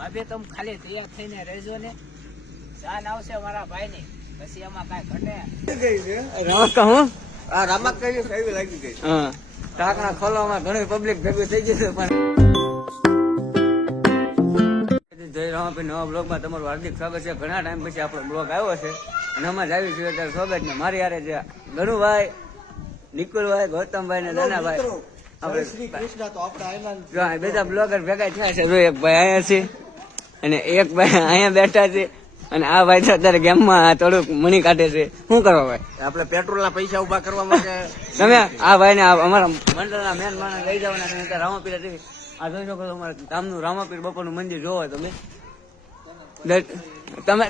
ભાભી તમે ખાલી તૈયાર થઈને રહેજો ને, જાન આવશે મારા ભાઈ ની, પછી એમાં કાંઈ ઘટે હું આ રામક કઈ એવી લાગી ગઈ. હા, ઢાંકણા ખોલવામાં ઘણી પબ્લિક ભેગું થઈ જશે. પણ જય રામાપીર નવા બ્લોગમાં તમારું હાર્દિક સ્વાગત છે. ઘણા ટાઈમ પછી આપણો બ્લોગ આવ્યો છે અને અમે જ આવી છીએ ત્યારે સ્વાગત ને મારી યારે છે ગણુભાઈ, નિકુલભાઈ, ગૌતમભાઈ ને દાનાભાઈ. આપણે બધા બ્લોગર ભેગા થયા છે. જો એક ભાઈ અહીંયા છે અને એક ભાઈ અહીંયા બેઠા છે અને આ ભાઈ તો અત્યારે ગેમમાં થોડુંક મની કાઢે છે. શું કરવા ભાઈ? આપણે પેટ્રોલ ના પૈસા ઉભા કરવા માટે તમે આ ભાઈ ને અમારા મંડળના મેન માણસ લઈ જવાના છે. ત્યાં રામાપીર આ જોઈ શકો છો, અમારા ગામનું રામાપીર બાપાનું મંદિર જોવો તમે.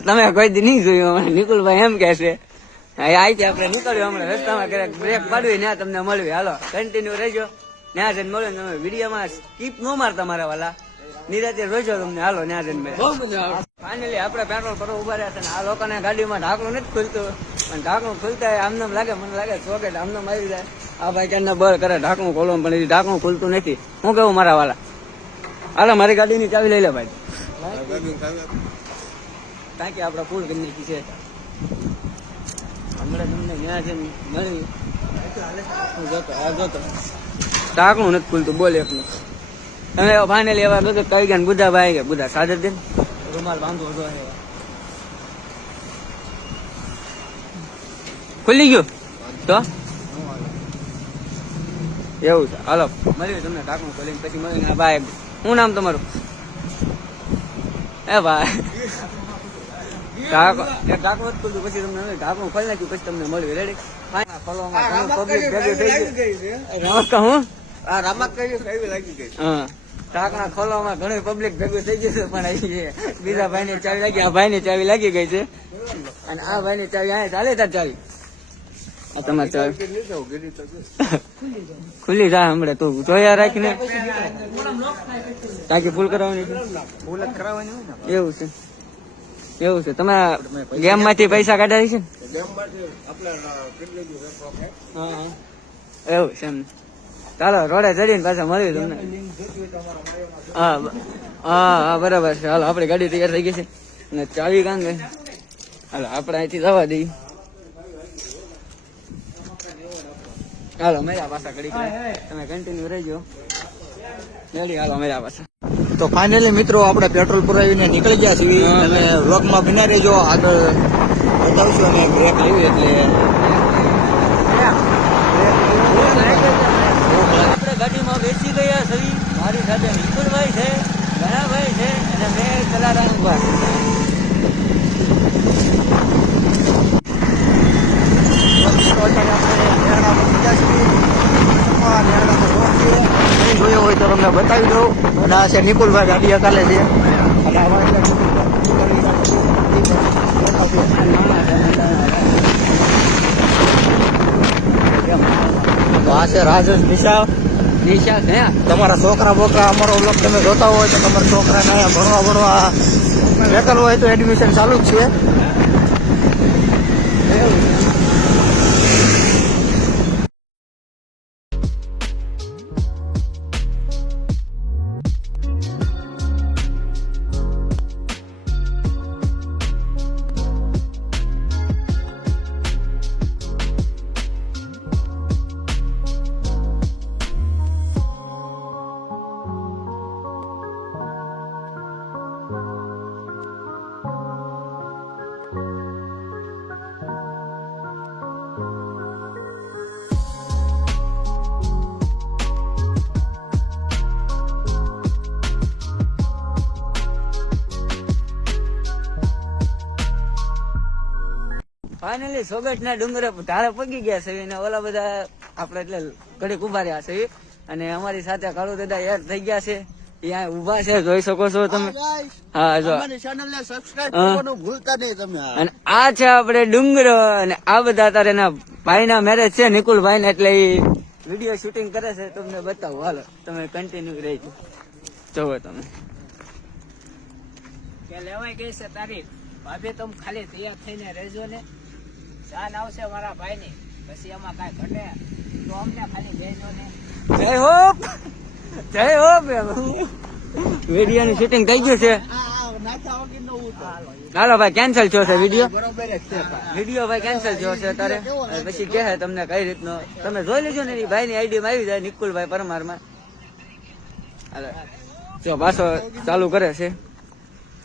તમે કોઈ દી નહીં જોયું. નિકુલભાઈ એમ કે છે આઈથી આપણે નીકળ્યું હમણાં રસ્તામાં ક્યારેક બ્રેક પાડવી ત્યાં તમને મળવી. હાલો કન્ટિન્યુ રહેજો, ત્યાં જઈને મળ્યો. તમે વિડીયોમાં સ્કીપ ન મારતા મારા વાલા, નિરાતે રોજો તમને. હાલો ત્યાં જઈને મળે. ફાઇનલી આપણે પેટ્રોલ પર ઉભા રહ્યા છે. આ લોકોને ગાડીમાં ઢાંકણું નથી ખુલતું, પણ ઢાંકણું ખુલતા આમને લાગે, મને લાગે ચોકેટ આમને આવી જાય. આ ભાઈ ક્યાં બળ કરે ઢાંકણું ખોલવા, પણ ઢાંકણું ખુલતું નથી. હું કેવું મારા વાલા? હાલો મારી ગાડીની ચાવી લઈ લે ભાઈ. ટાંકી આપણે ફૂલ કરી નાખી છે. હમણાં તમને ત્યાં છે મળી જોતો ઢાંકણું નથી ખુલતું. બોલ એકનું તમે ફાઇનલી એવા બધું કહી ગયા. બુધા ભાઈ ગયા, બુધા સાદર દે રૂમાલ બાંધવો ખુલી ગયું તો એવું છે. હાલો મળ્યું તમને ઢાંકણું ખોલીને પછી મળીને. ભાઈ શું નામ તમારું? એ ભાઈ ઢાંકણું ખુલતું પછી તમને ઢાંકણું ખોલી નાખ્યું પછી તમને મળ્યું. રેડી? ખોલવામાં પબ્લિક ભેગું થઈ ગયું. હું આ રામક કઈ એવી લાગી ગઈ. હા, ઢાંકણા ખોલવામાં ઘણી પબ્લિક ભેગું થઈ જશે. પણ બીજા ભાઈ ની ચાવી લાગી, આ ભાઈ ની ચાવી લાગી ગઈ છે અને આ ભાઈ ની ચાવી અહીંયા ચાલે તાર ચાવી. આ તમારી ચાવી ખુલ્લી જાય હમણાં. તું જોયા રાખીને ટાંકી ફૂલ કરાવવાની છે. ફૂલ જ કરાવવાની હોય ને. એવું છે, એવું છે. તમે ગેમ માંથી પૈસા કાઢ્યા છે ને? હા એવું છે એમ. ચાલો રોડે ચડીને પાછા મળ્યું તમને. હા હા બરાબર છે. હાલો આપડી ગાડી તૈયાર થઈ ગઈ છે અને ચાવી કાં ગઈ. હાલો આપણે અહીંથી જવા દઈએ. હાલો મેરા પાછા ઘડી તમે કન્ટિન્યુ રહેજો. રેડી? હાલો મેરા પાછા. તો ફાઇનલી મિત્રો આપણે પેટ્રોલ પુરાવીને નીકળી ગયા છીએ અને વ્લોગમાં બિના રહેજો. આગળ બતાવશું અને બ્રેક લેવી એટલે આપણે ગાડીમાં બેસી ગયા છીએ. મારી સાથે નિકુલભાઈ છે, ઘણાભાઈ છે અને મેં ચલારામભાઈ. જોયો હોય તો તમને બતાવી દઉં. અને આ છે નિકુલભાઈ, ગાડી અકાલે છે. આ છે રાજેશ નિશા. નિશા છે. તમારા છોકરા બોકરા અમારો બ્લોગ તમે જોતા હોય તો તમારા છોકરાને અહીંયા ભણવા બેઠેલ હોય તો એડમિશન ચાલુ જ છે. ફાઇનલી સોગટ ના ડુંગરે ઢાળે પગી ગયા છે અને ઓલા બધા આપડે એટલે ઘડીક ઉભા રહ્યા છે અને અમારી સાથે કાળુ દાદા યાર થઈ ગયા છે. ત્યાં ઉભા છે, જોઈ શકો છો તમે. હા જો ચેનલને સબસ્ક્રાઇબ કરવાનું ભૂલતા નહીં તમે. અને આ છે આપણે ડુંગરો અને આ બધા તારે ના ભાઈ ના મેરેજ છે નિકુલભાઈ ને, એટલે એ વિડીયો શૂટિંગ કરે છે. તમને બતાવું. હાલો તમે કન્ટિન્યુ રહેજો. જોવો તમે કે લેવાય ગઈ છે તારીખ. ભાભી તમે ખાલી તૈયાર થઈને રહેજો ને, જાન આવશે મારા ભાઈ ની, પછી એમાં કાંઈ ઘટે તો અમને ખાલી જઈજો ને. જય હોપ, જય હોપ. વિડીયોની શૂટિંગ થઈ ગયું છે. હાલો ભાઈ કેન્સલ થયો છે વિડીયો. વિડીયો ભાઈ કેન્સલ થયો છે અત્યારે. પછી કહે તમને કઈ રીતનો તમે જોઈ લેજો ને, ભાઈ ની આઈડી માં આવી જાય નિકુલભાઈ પરમાર માં. જો પાછો ચાલુ કરે છે.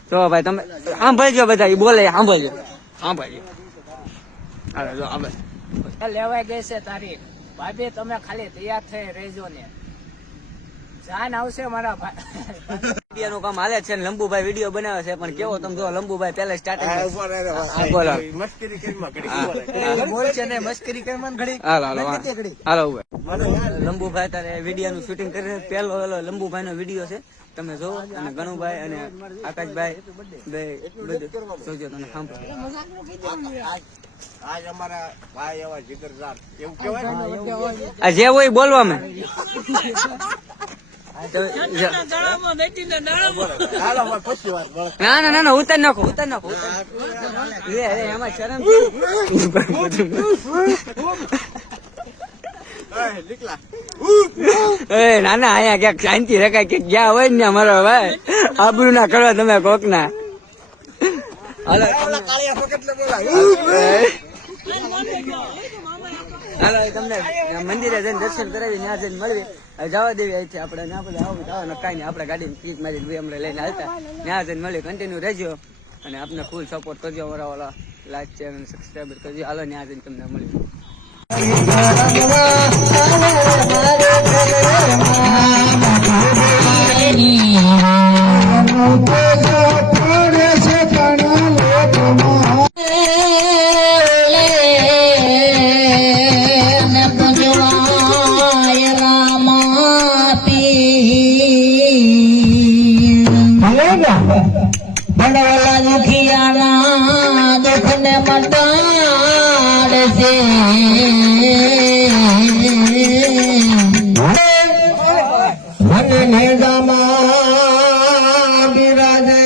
તો ભાઈ તમે સાંભળજો બધા, એ બોલે સાંભળજો. હાલો જો લેવાય ગઈ છે તારીખ. ભાભી તમે ખાલી તૈયાર થઈ રહેજો ને, જાન આવશે મારા ભાઈ. વિડીયોનું કામ હાલે છે ને લંબુભાઈ વિડીયો બનાવે છે, પણ કેવો તમે જો લંબુભાઈ પહેલા સ્ટાર્ટિંગ બોલો બોલ છે ને મસ્કરી કરવાનું ઘડી. હાલો લંબુભાઈ તારે વિડીયોનું શૂટિંગ કરી પેલો લંબુભાઈ નો વિડીયો છે, તમે જોવો. અને ગણુભાઈ અને આકાશભાઈ બે બધું જોજો તમે સાંભળો. આજ અમારા ભાઈ એવા જીગરદાર એવું કહેવાય. આ જે હોય બોલવામાં. ના ના ના ઉતાર નાખો. એમાં શરમ ના ના અહીંયા ક્યાંક શાંતિ રખાય કે ગયા હોય ને અમારા ભાઈ આબરૂ ના કરવા તમે કોક ના. હાલો તમને મંદિરે જઈને દર્શન કરાવી ત્યાં જઈને મળવી. જવા દેવી અહીંથી આપણે કઈ નહીં, આપણે ગાડી કીક મારી અમને લઈને હાલતા ત્યાં જઈને મળી. કન્ટિન્યુ રહેજો અને આપને ફૂલ સપોર્ટ કરજો. અમારા વાળા લાઈક ચેનલ સબસ્ક્રાઈબર કરજો. હાલો ત્યાં જઈને તમને મળી. બનવાલા દુખિયાના દુઃખને મટાડશે. મને નેજામાં બિરાજે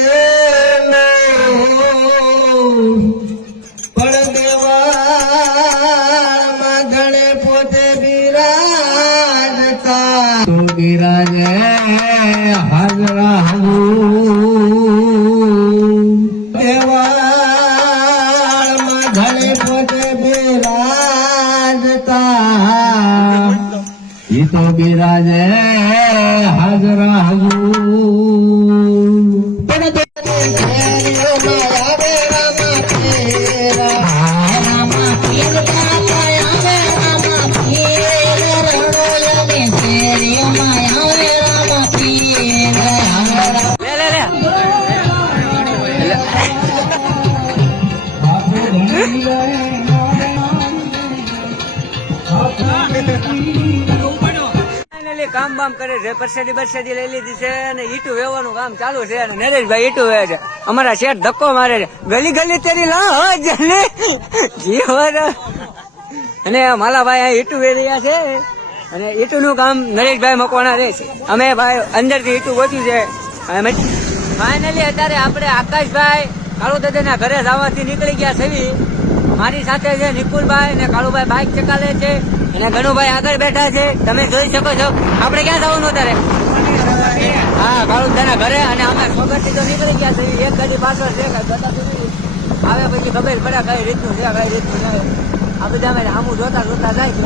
પડદેવામાં ધણે પોતે બિરાજતા. તું બિરાજે હાજરા તો બિરાજે હાજરા કામ બામ કરે છે, પરસેડી લઈ લીધી છે અને ઈટું વેવાનું કામ ચાલુ છે. અને નરેશભાઈ ઈટું વેવે છે. અમારા શેઠ ધક્કો મારે છે, ગલી ગલી તેરી લા જીવન. અને માલાભાઈ આ ઈટું વે રહ્યા છે અને ઈટું નું કામ નરેશભાઈ મકવાણા રહે છે. અમે ભાઈ અંદર થી ઈટું ગોચ્યું છે. ફાઇનલી અત્યારે આપણે આકાશભાઈ કાળુ દાદાના ઘરે જવાથી નીકળી ગયા છે. મારી સાથે છે નિકુલભાઈ અને કાળુભાઈ બાઇક ચકાલે છે અને ગણુભાઈ આગળ બેઠા છે. તમે જોઈ શકો છો. આપણે ક્યાં જવાનું અત્યારે? હા કાળુદાના ઘરે. અને અમે સ્વગતથી તો નીકળી ગયા છે. એક ગાડી પાછળ છે, આવે પછી ખબર પડે કઈ રીતનું છે કઈ રીતનું છે. આ બધા અમે આમું જોતા જાય છે.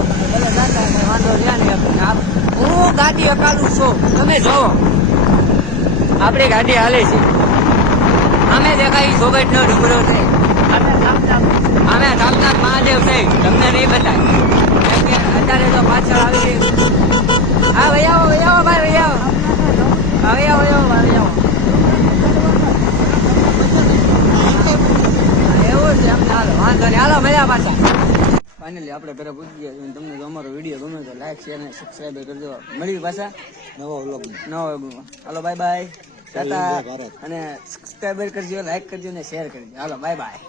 વાંધો ત્યાં નહીં. હું ગાડી અકાલું છું, તમે જોવો. આપણી ગાડી હાલે છે. અમે દેખાય સોગટ નો ડુંગરો છે. અમે રામનાથ મહાદેવ છે, તમને નહીં બતાય. અત્યારે તો પાછળ આવી. હા ભાઈ આવો ભાઈ ભાઈ આવો. હવે આવો ભાઈ આવો. એવું છે એમ. ચાલો વાંધો નહીં, હાલો મળ્યા પાછા. ફાઇનલી આપણે ઘરે પૂછી ગયા છીએ. તમને જો અમારો વિડીયો ગમે તો લાઈક શેર અને સબસ્ક્રાઈબ કરજો. મળી પાછા નવા વ્લોગમાં. હાલો બાય બાય, ટાટા. અને સબસ્ક્રાઈબર કરજો, લાઈક કરજો અને શેર કરજો. હાલો બાય બાય.